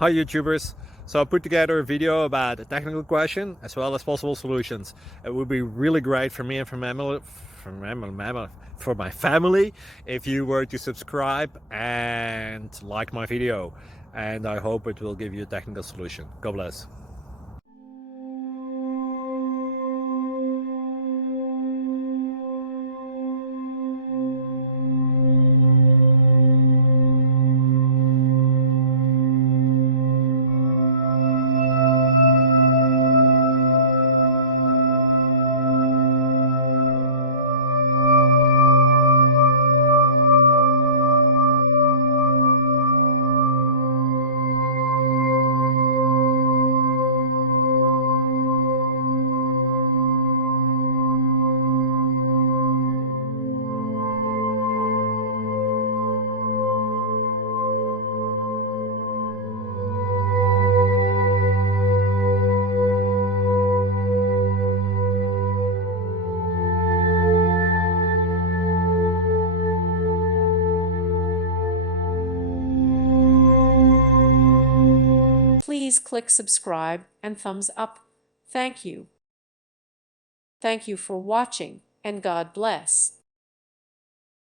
Hi YouTubers! So I put together a video about a technical question as well as possible solutions. It would be really great for me and for my family if you were to subscribe and like my video, and I hope it will give you a technical solution. God bless. Please click subscribe and thumbs up. Thank you. Thank you for watching, and God bless.